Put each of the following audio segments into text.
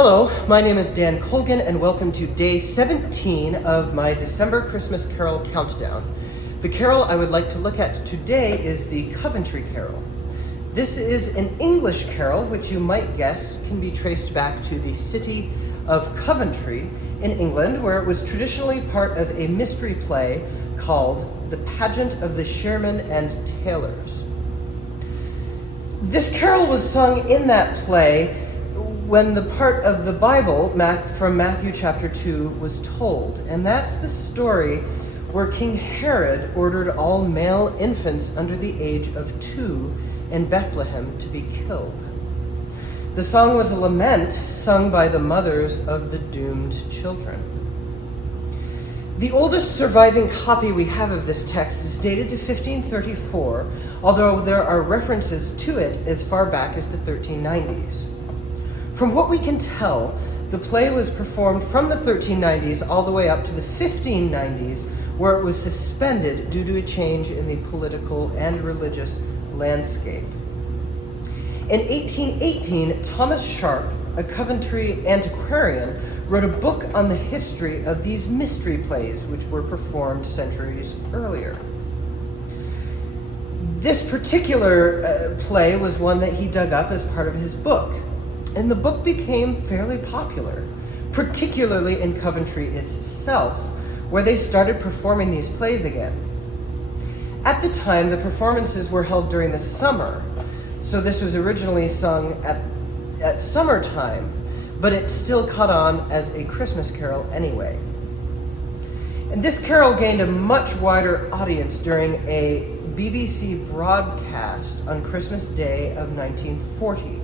Hello, my name is Dan Colgan, and welcome to day 17 of my December Christmas Carol countdown. The carol I would like to look at today is the Coventry Carol. This is an English carol, which you might guess can be traced back to the city of Coventry in England, where it was traditionally part of a mystery play called The Pageant of the Shearmen and Tailors. This carol was sung in that play when the part of the Bible from Matthew chapter 2 was told. And that's the story where King Herod ordered all male infants under the age of 2 in Bethlehem to be killed. The song was a lament sung by the mothers of the doomed children. The oldest surviving copy we have of this text is dated to 1534, although there are references to it as far back as the 1390s. From what we can tell, the play was performed from the 1390s all the way up to the 1590s, where it was suspended due to a change in the political and religious landscape. In 1818, Thomas Sharp, a Coventry antiquarian, wrote a book on the history of these mystery plays, which were performed centuries earlier. This particular play was one that he dug up as part of his book. And the book became fairly popular, particularly in Coventry itself, where they started performing these plays again. At the time, the performances were held during the summer, so this was originally sung at summertime, but it still caught on as a Christmas carol anyway. And this carol gained a much wider audience during a BBC broadcast on Christmas Day of 1940.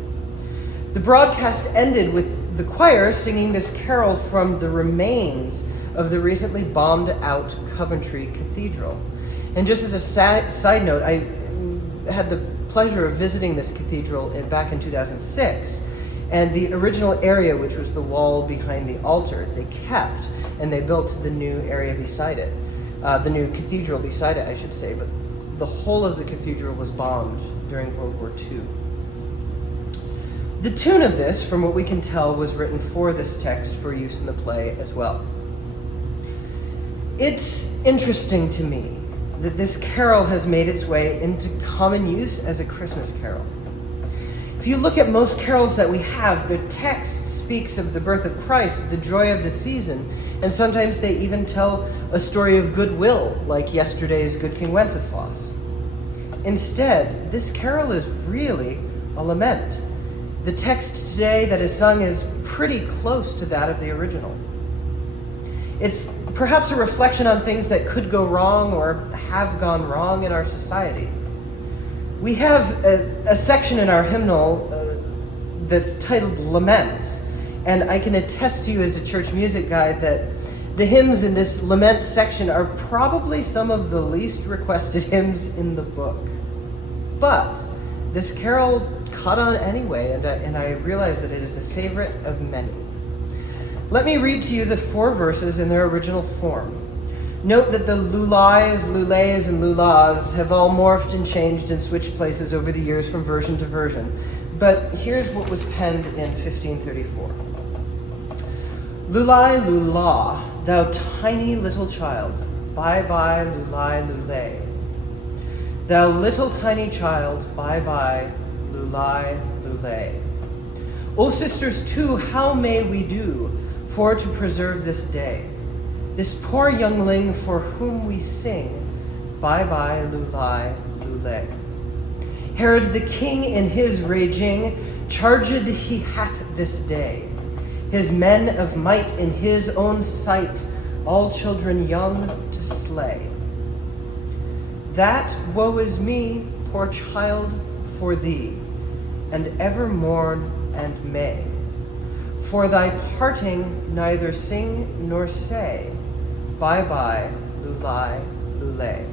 The broadcast ended with the choir singing this carol from the remains of the recently bombed out Coventry Cathedral. And just as a side note, I had the pleasure of visiting this cathedral back in 2006, and the original area, which was the wall behind the altar, they kept, and they built the new area beside it, the new cathedral beside it, I should say, but the whole of the cathedral was bombed during World War II. The tune of this, from what we can tell, was written for this text for use in the play as well. It's interesting to me that this carol has made its way into common use as a Christmas carol. If you look at most carols that we have, the text speaks of the birth of Christ, the joy of the season, and sometimes they even tell a story of goodwill, like yesterday's Good King Wenceslas. Instead, this carol is really a lament. The text today that is sung is pretty close to that of the original. It's perhaps a reflection on things that could go wrong or have gone wrong in our society. We have a section in our hymnal that's titled Laments, and I can attest to you as a church music guide that the hymns in this lament section are probably some of the least requested hymns in the book. But this carol caught on anyway, and I realize that it is a favorite of many. Let me read to you the 4 verses in their original form. Note that the lulais, lulays, and lulas have all morphed and changed and switched places over the years from version to version. But here's what was penned in 1534. Lulai, lula, thou tiny little child, bye-bye, lulai, lulay. Thou little tiny child, bye-bye, lulai, lulay. O sisters too, how may we do for to preserve this day? This poor youngling for whom we sing, bye-bye, lulai, lulay. Herod the king in his raging, charged he hath this day his men of might in his own sight, all children young to slay. That woe is me, poor child, for thee, and ever mourn and may. For thy parting neither sing nor say, bye-bye, lulai, lulay.